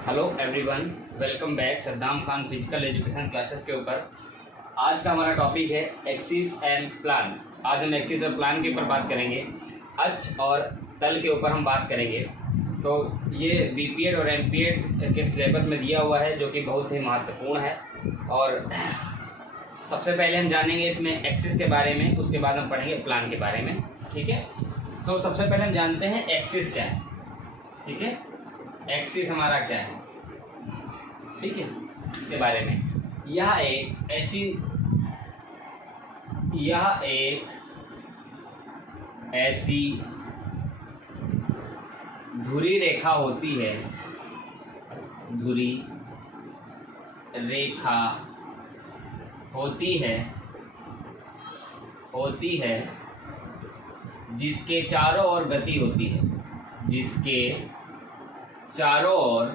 Hello everyone, welcome back Saddam Khan physical education classes के ऊपर। आज का हमारा टॉपिक है एक्सिस एंड प्लान। आज हम एक्सिस और प्लान के ऊपर बात करेंगे। अक्ष और तल के ऊपर हम बात करेंगे। तो ये बीपीएड और एमपीएड के सिलेबस में दिया हुआ है, जो कि बहुत ही महत्वपूर्ण है। और सबसे पहले हम जानेंगे इसमें एक्सिस के बारे में, उसके बाद हम पढ़ेंगे प्लान के बारे में। ठीक है, तो सबसे पहले हम जानते हैं एक्सिस क्या है। ठीक है, एक्सिस हमारा क्या है, ठीक है, के बारे में। यह एक ऐसी धुरी रेखा होती है, धुरी रेखा होती है जिसके चारों ओर गति होती है, जिसके चारों ओर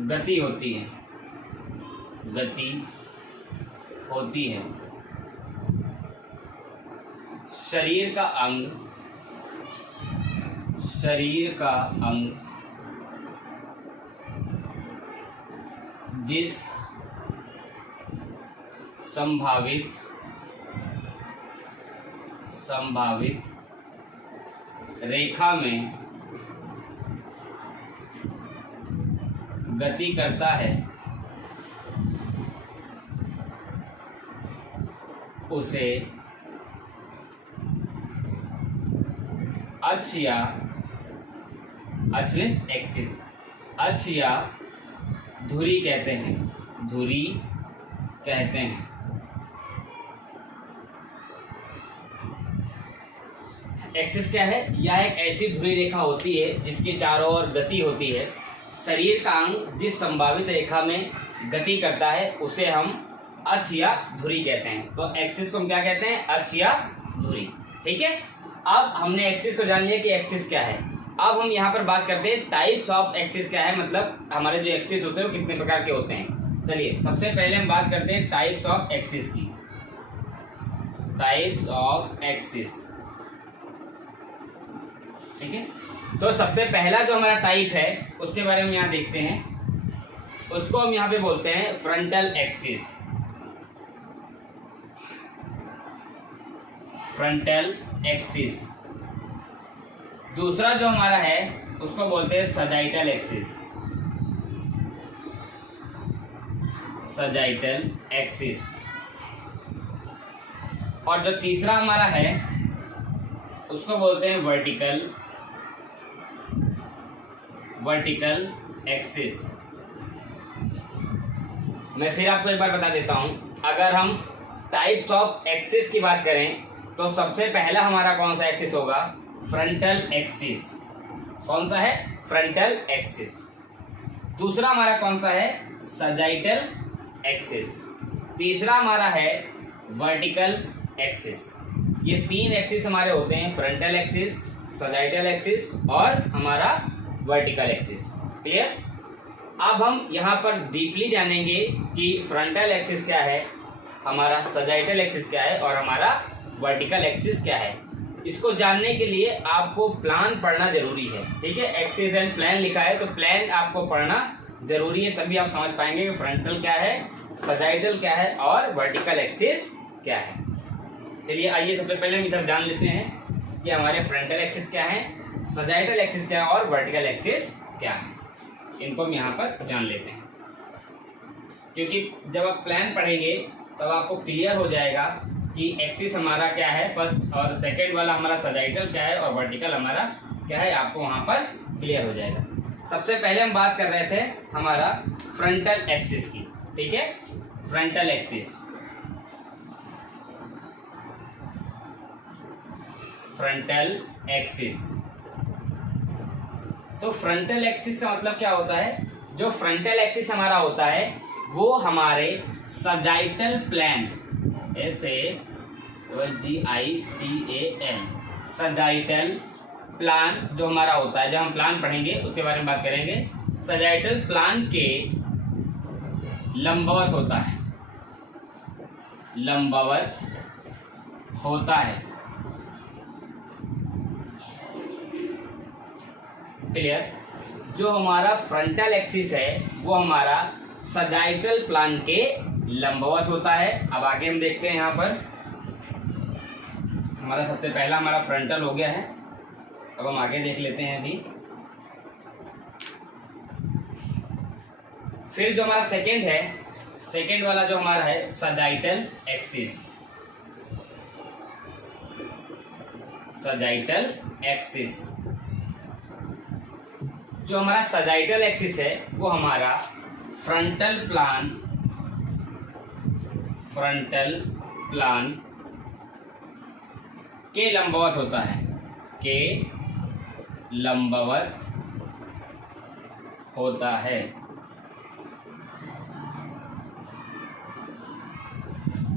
गति होती है। शरीर का अंग जिस संभावित रेखा में गति करता है, उसे अक्ष मीन्स एक्सिस, अक्ष या धुरी कहते हैं। एक्सिस क्या है? यह एक ऐसी धुरी रेखा होती है जिसके चारों ओर गति होती है। शरीर का अंग जिस संभावित रेखा में गति करता है उसे हम अक्ष या धुरी कहते हैं। तो एक्सिस को हम क्या कहते हैं? अक्ष या धुरी। ठीक है, अब हमने एक्सिस को जान लिया कि एक्सिस क्या है। अब हम यहाँ पर बात करते हैं टाइप्स ऑफ एक्सिस क्या है, मतलब हमारे जो एक्सिस होते हैं वो कितने प्रकार के होते हैं। चलिए सबसे पहले हम बात करते हैं टाइप्स ऑफ एक्सिस की। टाइप्स ऑफ एक्सिस, ठीक है। तो सबसे पहला जो हमारा टाइप है उसके बारे में यहाँ देखते हैं। उसको हम यहाँ पे बोलते हैं फ्रंटल एक्सिस। Frontal axis. दूसरा जो हमारा है उसको बोलते हैं सजाइटल एक्सिस। Sagittal axis. और जो तीसरा हमारा है उसको बोलते हैं वर्टिकल एक्सिस। मैं फिर आपको एक बार बता देता हूं, अगर हम टाइप्स ऑफ एक्सिस की बात करें तो सबसे पहला हमारा कौन सा एक्सिस होगा? Frontal axis. कौन सा है? Frontal axis. दूसरा हमारा कौन सा है? Sagittal axis. तीसरा हमारा है वर्टिकल एक्सिस। ये तीन एक्सिस हमारे होते हैं, फ्रंटल एक्सिस, सजाइटल एक्सिस और हमारा वर्टिकल एक्सिस। क्लियर? अब हम यहाँ पर डीपली जानेंगे कि फ्रंटल एक्सिस क्या है, हमारा सजाइटल एक्सिस क्या है और हमारा वर्टिकल एक्सिस क्या है। इसको जानने के लिए आपको प्लान पढ़ना जरूरी है। ठीक है, एक्सिस एंड प्लान लिखा है तो प्लान आपको पढ़ना जरूरी है, तभी आप समझ पाएंगे कि फ्रंटल क्या है, सजाइटल क्या है और वर्टिकल एक्सिस क्या है। चलिए आइए सबसे पहले हम इधर जान लेते हैं कि हमारे फ्रंटल एक्सिस क्या है, सजाइटल एक्सिस क्या है और वर्टिकल एक्सिस क्या है। इनको हम यहाँ पर जान लेते हैं, क्योंकि जब आप प्लान पढ़ेंगे तब आपको क्लियर हो जाएगा कि एक्सिस हमारा क्या है फर्स्ट, और सेकंड वाला हमारा सजाइटल क्या है और वर्टिकल हमारा क्या है, आपको वहाँ पर क्लियर हो जाएगा। सबसे पहले हम बात कर रहे थे हमारा फ्रंटल एक्सिस की। ठीक है, फ्रंटल एक्सिस। Frontal axis. तो फ्रंटल एक्सिस का मतलब क्या होता है? जो फ्रंटल एक्सिस हमारा होता है वो हमारे sagittal plan, SAGITAN, sagittal plan जो हमारा होता है, जब हम प्लान पढ़ेंगे उसके बारे में बात करेंगे। सजाइटल प्लान के लंबवत होता है, लंबवत होता है। क्लियर। जो हमारा फ्रंटल एक्सिस है वो हमारा सजाइटल प्लान के लंबवत होता है। अब आगे हम देखते हैं, यहाँ पर हमारा सबसे पहला हमारा फ्रंटल हो गया है। अब हम आगे देख लेते हैं अभी। फिर जो हमारा सेकंड है, सेकंड वाला जो हमारा है सजाइटल एक्सिस। सजाइटल एक्सिस, जो हमारा सजाइटल एक्सिस है वो हमारा फ्रंटल प्लान के लंबवत होता है, के लंबवत होता है।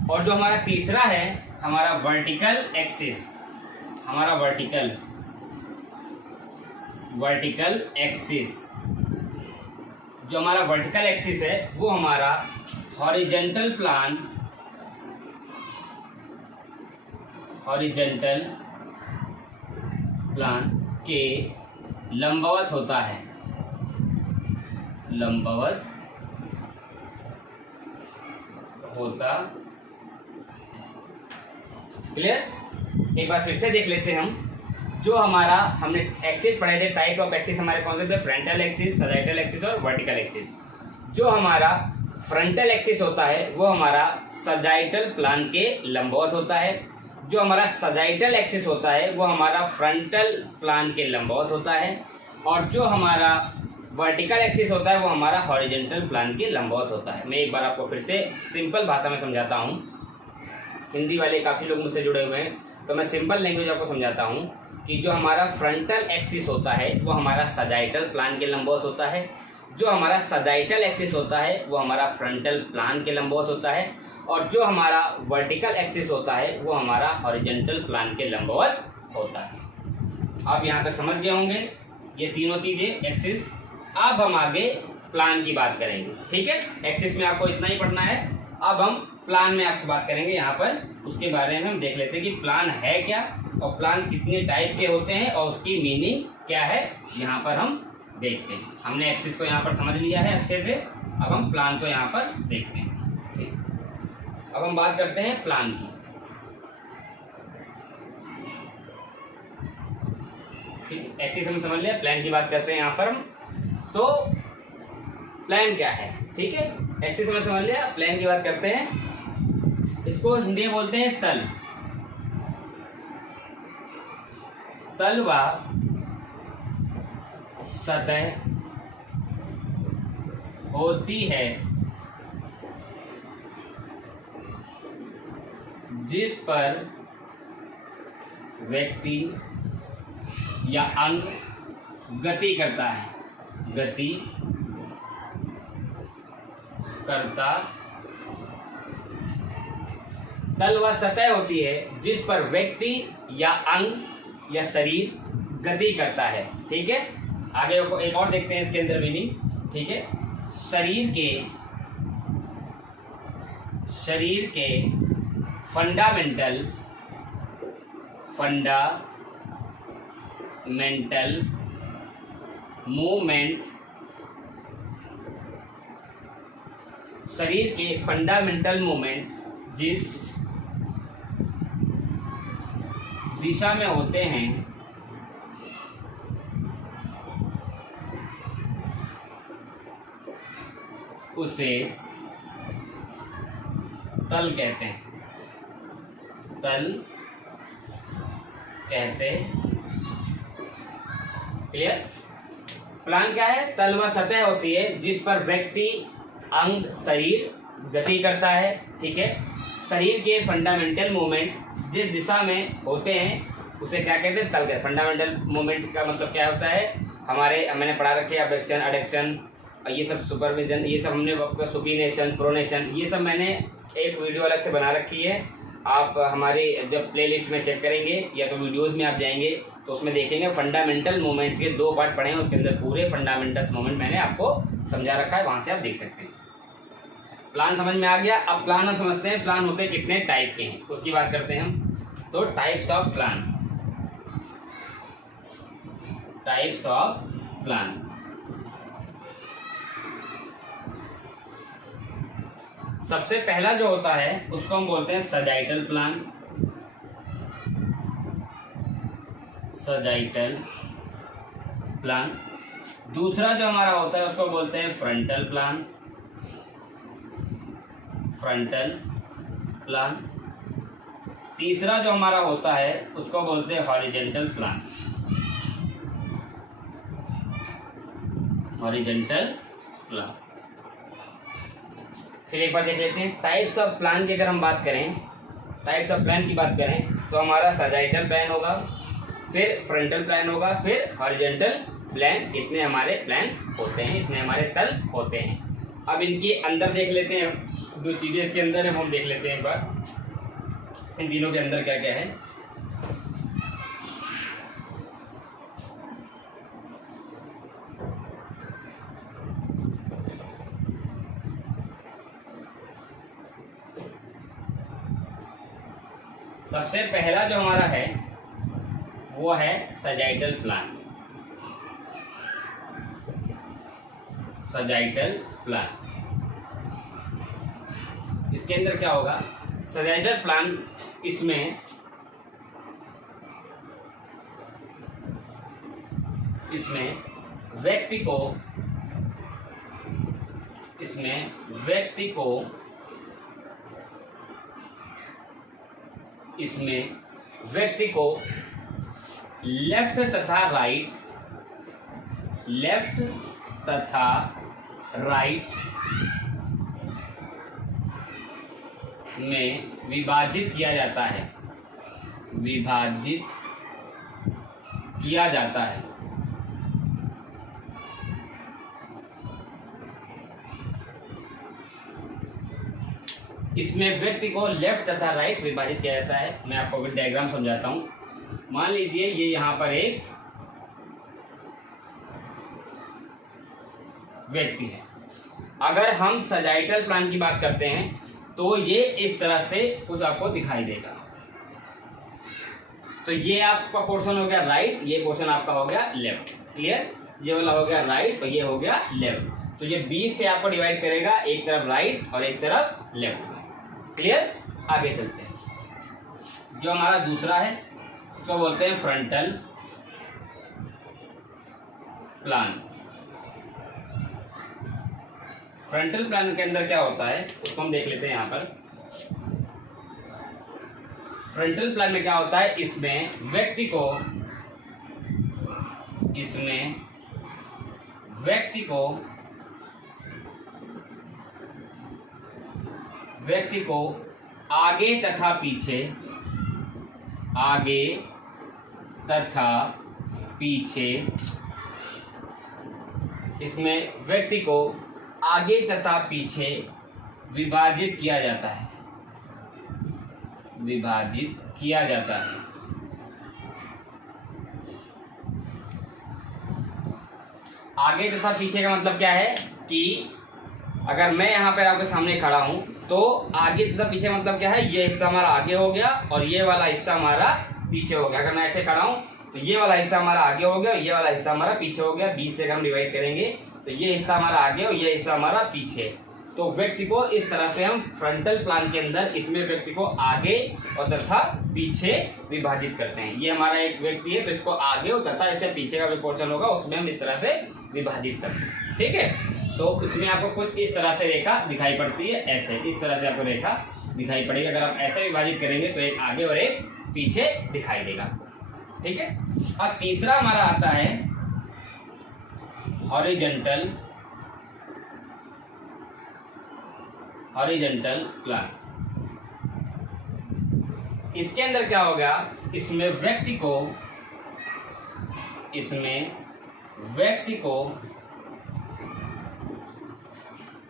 और जो हमारा तीसरा है हमारा वर्टिकल एक्सिस, हमारा वर्टिकल एक्सिस, जो हमारा वर्टिकल एक्सिस है वो हमारा हॉरिजॉन्टल प्लान के लंबवत होता है, लंबवत होता। क्लियर। एक बार फिर से देख लेते हैं हम। जो हमारा हमने एक्सिस पढ़े थे, टाइप ऑफ एक्सिस हमारे कौन से थे, फ्रंटल एक्सिस, सजाइटल एक्सिस और वर्टिकल एक्सिस। जो हमारा फ्रंटल एक्सिस होता है वो हमारा सजाइटल प्लान के लंबवत होता है। जो हमारा सजाइटल एक्सिस होता है वो हमारा फ्रंटल प्लान के लंबवत होता है। और जो हमारा वर्टिकल एक्सिस होता है वो हमारा हॉरिजॉन्टल प्लान के लंबवत होता है। मैं एक बार आपको फिर से सिंपल भाषा में समझाता हूँ। हिंदी वाले काफ़ी लोग मुझसे जुड़े हुए हैं, तो मैं सिंपल लैंग्वेज आपको समझाता हूँ कि जो हमारा फ्रंटल एक्सिस होता है वो हमारा सजाइटल प्लान के लंबवत होता है। जो हमारा सजाइटल एक्सिस होता है वो हमारा फ्रंटल प्लान के लंबवत होता है। और जो हमारा वर्टिकल एक्सिस होता है वो हमारा हॉरिजॉन्टल प्लान के लंबवत होता है। आप यहाँ तक समझ गए होंगे ये तीनों चीज़ें एक्सिस। अब हम आगे प्लान की बात करेंगे, ठीक है। एक्सिस में आपको इतना ही पढ़ना है। अब हम प्लान में आपको बात करेंगे यहाँ पर, उसके बारे में हम देख लेते हैं कि प्लान है क्या और प्लान कितने टाइप के होते हैं और उसकी मीनिंग क्या है, यहाँ पर हम देखते हैं। हमने एक्सिस को यहाँ पर समझ लिया है अच्छे से, अब हम प्लान को यहाँ पर देखते हैं। ठीक, अब हम बात करते हैं प्लान की। ठीक, एक्सिस हम समझ लिया, प्लान की बात करते हैं यहाँ पर हम। तो प्लान क्या है, ठीक है। एक्सिस में समझ लिया, प्लान की बात करते हैं। इसको हिंदी में बोलते हैं तल। तल व सतह होती है जिस पर व्यक्ति या अंग गति करता है, गति करता। तल व सतह होती है जिस पर व्यक्ति या अंग या शरीर गति करता है, ठीक है। आगे एक और देखते हैं इसके अंदर मीनिंग, ठीक है। शरीर के फंडामेंटल मूवमेंट, शरीर के फंडामेंटल मूवमेंट जिस दिशा में होते हैं उसे तल कहते हैं, तल कहते। क्लियर। प्लान क्या है, तल व सतह होती है जिस पर व्यक्ति अंग शरीर गति करता है, ठीक है। शरीर के फंडामेंटल मूवमेंट जिस दिशा में होते हैं उसे क्या कहते हैं, तल कहते हैं। फंडामेंटल मूवमेंट का मतलब क्या होता है, हमारे मैंने पढ़ा रखे अबडक्शन, एडक्शन, ये सब सुपरविजन, ये सब हमने सुपीनेशन, प्रोनेशन, ये सब मैंने एक वीडियो अलग से बना रखी है। आप हमारे जब प्लेलिस्ट में चेक करेंगे या तो वीडियोस में आप जाएंगे तो उसमें देखेंगे फंडामेंटल मूवमेंट्स के 2 पार्ट पढ़े हैं, उसके अंदर पूरे फंडामेंटल मूवमेंट मैंने आपको समझा रखा है, वहाँ से आप देख सकते हैं। प्लान समझ में आ गया। अब प्लान हम समझते हैं, प्लान होते कितने टाइप के हैं उसकी बात करते हैं हम। तो टाइप्स ऑफ प्लान। सबसे पहला जो होता है उसको हम बोलते हैं सजाइटल प्लान, सजाइटल प्लान। दूसरा जो हमारा होता है उसको बोलते हैं फ्रंटल प्लान, फ्रंटल प्लान। तीसरा जो हमारा होता है उसको बोलते हैं हॉरिजॉन्टल प्लान, हॉरिजॉन्टल प्लान। फिर एक बार देख लेते हैं टाइप्स ऑफ प्लान की। अगर हम बात करें, टाइप्स ऑफ प्लान की बात करें तो हमारा सजाइटल प्लान होगा, फिर फ्रंटल प्लान होगा, फिर हॉरिजॉन्टल प्लान। इतने हमारे प्लान होते हैं, इतने हमारे तल होते हैं। अब इनके अंदर देख लेते हैं, जो चीज़ें इसके अंदर है वो हम देख लेते हैं एक बार, इन तीनों के अंदर क्या क्या है। सबसे पहला जो हमारा है वो है सजाइटल प्लान, सजाइटल प्लान। इसके अंदर क्या होगा, सजाइटल प्लान, इसमें व्यक्ति को, इसमें व्यक्ति को, इसमें व्यक्ति को लेफ्ट तथा राइट, लेफ्ट तथा राइट में विभाजित किया जाता है, विभाजित किया जाता है। इसमें व्यक्ति को लेफ्ट तथा राइट विभाजित किया जाता है। मैं आपको अभी डायग्राम समझाता हूँ। मान लीजिए ये यहाँ पर एक व्यक्ति है। अगर हम सजाइटल प्लान की बात करते हैं तो ये इस तरह से कुछ आपको दिखाई देगा। तो ये आपका पोर्शन हो गया राइट, ये पोर्शन आपका हो गया लेफ्ट। क्लियर? ये वाला हो गया राइट और ये हो गया लेफ्ट। तो ये 20 से आपको डिवाइड करेगा, एक तरफ राइट और एक तरफ लेफ्ट। क्लियर? आगे चलते हैं। जो हमारा दूसरा है उसको बोलते हैं फ्रंटल प्लान। फ्रंटल प्लान के अंदर क्या होता है उसको हम देख लेते हैं। यहाँ पर फ्रंटल प्लान में क्या होता है, इसमें व्यक्ति को, इसमें व्यक्ति को, व्यक्ति को आगे तथा पीछे, आगे तथा पीछे, इसमें व्यक्ति को आगे तथा पीछे विभाजित किया जाता है, विभाजित किया जाता है। आगे तथा पीछे का मतलब क्या है कि अगर मैं यहाँ पर आपके सामने खड़ा हूं तो आगे तथा पीछे मतलब क्या है, ये हिस्सा हमारा आगे हो गया और ये वाला हिस्सा हमारा पीछे हो गया। अगर मैं ऐसे खड़ा हूं तो ये वाला हिस्सा हमारा आगे हो गया, ये वाला हिस्सा हमारा पीछे हो गया। 20 से हम डिवाइड करेंगे तो ये हिस्सा हमारा आगे और ये हिस्सा हमारा पीछे। तो व्यक्ति को इस तरह से हम फ्रंटल प्लान के अंदर इसमें व्यक्ति को आगे और तथा पीछे विभाजित करते हैं। ये हमारा एक व्यक्ति है तो इसको आगे और तथा इसके पीछे का भी पोर्शन होगा, उसमें हम इस तरह से विभाजित करते हैं। ठीक है? तो इसमें आपको कुछ इस तरह से रेखा दिखाई पड़ती है, ऐसे इस तरह से आपको रेखा दिखाई पड़ेगी। अगर आप ऐसे विभाजित करेंगे तो एक आगे और एक पीछे दिखाई देगा। ठीक है? अब तीसरा हमारा आता है हॉरिजॉन्टल, हॉरिजॉन्टल प्लान। इसके अंदर क्या होगा, इसमें व्यक्ति को, इसमें व्यक्ति को,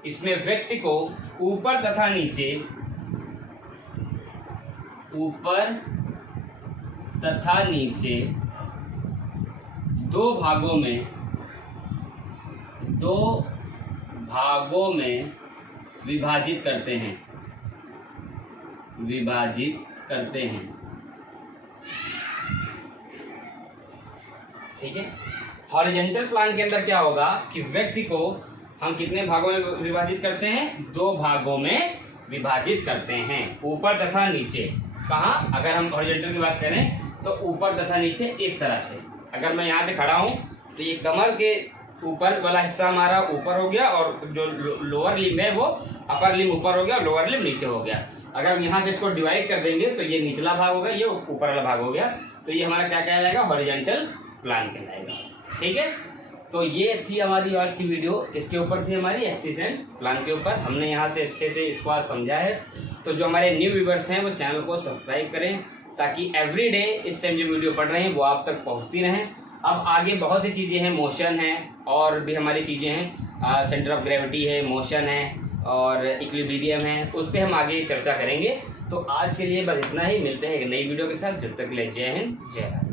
इसमें व्यक्ति को ऊपर तथा नीचे, ऊपर तथा नीचे दो भागों में विभाजित करते हैं, विभाजित करते हैं। ठीक है? हॉरिजॉन्टल प्लान के अंदर क्या होगा कि व्यक्ति को हम कितने भागों में विभाजित करते हैं? 2 भागों में विभाजित करते हैं, ऊपर तथा नीचे। कहाँ? अगर हम हॉरिजॉन्टल की बात करें तो ऊपर तथा नीचे इस तरह से। अगर मैं यहाँ से खड़ा हूँ तो ये कमर के ऊपर वाला हिस्सा हमारा ऊपर हो गया और जो लोअर लिम्ब है वो अपर लिम्ब ऊपर हो गया और लोअर लिम्ब नीचे हो गया। अगर हम यहाँ से इसको डिवाइड कर देंगे तो ये निचला भाग हो गया, ये ऊपर वाला भाग हो गया, तो ये हमारा क्या कहलाएगा? हॉरिजॉन्टल प्लान कहलाएगा। ठीक है, तो ये थी हमारी आज की वीडियो। किसके ऊपर थी? हमारी एक्सिस एंड प्लान के ऊपर। हमने यहाँ से अच्छे से इसको आज समझा है। तो जो हमारे न्यू व्यूवर्स हैं वो चैनल को सब्सक्राइब करें ताकि एवरीडे इस टाइम जो वीडियो पढ़ रहे हैं वो आप तक पहुँचती रहें। अब आगे बहुत सी चीज़ें हैं, मोशन है और भी हमारी चीज़ें हैं, सेंटर ऑफ ग्रेविटी है, मोशन है और इक्विलिब्रियम है, उस पर हम आगे चर्चा करेंगे। तो आज के लिए बस इतना ही। मिलते हैं एक नई वीडियो के साथ। जब तक के लिए जय हिंद, जय भारत।